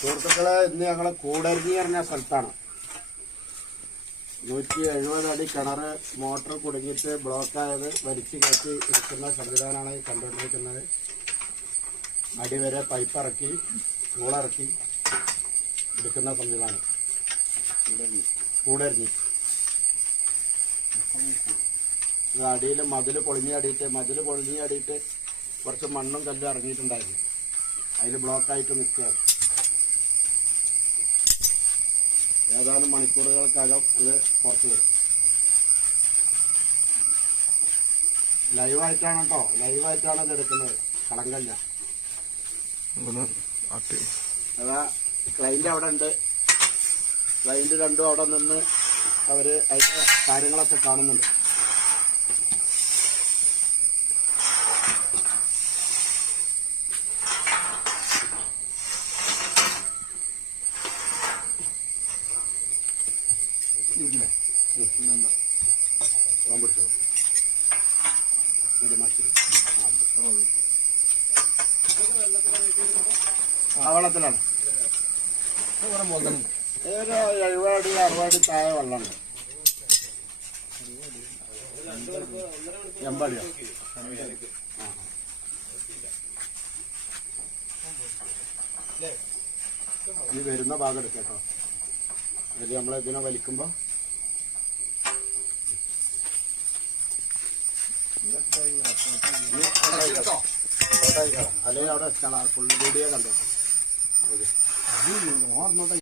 സുഹൃത്തുക്കളെ, ഇന്ന് ഞങ്ങള് കൂടരഞ്ഞി പറഞ്ഞ സ്ഥലത്താണ്. 170 അടി കിണറ് മോട്ടർ കുടുങ്ങിയിട്ട് ബ്ലോക്കായത് വലിച്ചു കയറ്റി ഇരിക്കുന്ന സംവിധാനമാണ് ഈ കണ്ടുകൊണ്ടിരിക്കുന്നത്. അടിവരെ പൈപ്പ് ഇറക്കി ചൂളിറക്കി എടുക്കുന്ന സംവിധാനം കൂടരഞ്ഞി. അടിയിൽ മതിൽ പൊളിഞ്ഞാടിയിട്ട് കുറച്ച് മണ്ണും കല്ലും ഇറങ്ങിയിട്ടുണ്ടായിരുന്നു. അതിൽ ബ്ലോക്കായിട്ട് നിൽക്കുകയാണ്. ഏതാനും മണിക്കൂറുകൾക്കകം ഇത് പുറത്തു വരും. ലൈവായിട്ടാണ് കേട്ടോ, ലൈവായിട്ടാണ് ഇത് എടുക്കുന്നത്. കളങ്കല്ല. അതാ ക്ലൈന്റ് അവിടെ ഉണ്ട്. ക്ലൈന്റ് രണ്ടും അവിടെ നിന്ന് അവര് അതിന്റെ കാര്യങ്ങളൊക്കെ കാണുന്നുണ്ട്. വെള്ളത്തിലാണ് ഒരു 70 അടി 60 അടി താഴെ വെള്ളമുണ്ട്. 80 അടിയോ? ഈ വരുന്ന ഭാഗം എടുക്കട്ടോ. ഇത് നമ്മളിതിനെ വലിക്കുമ്പോ അല്ലെങ്കിൽ അവിടെ ഫുൾ വീഡിയോ കണ്ടോ.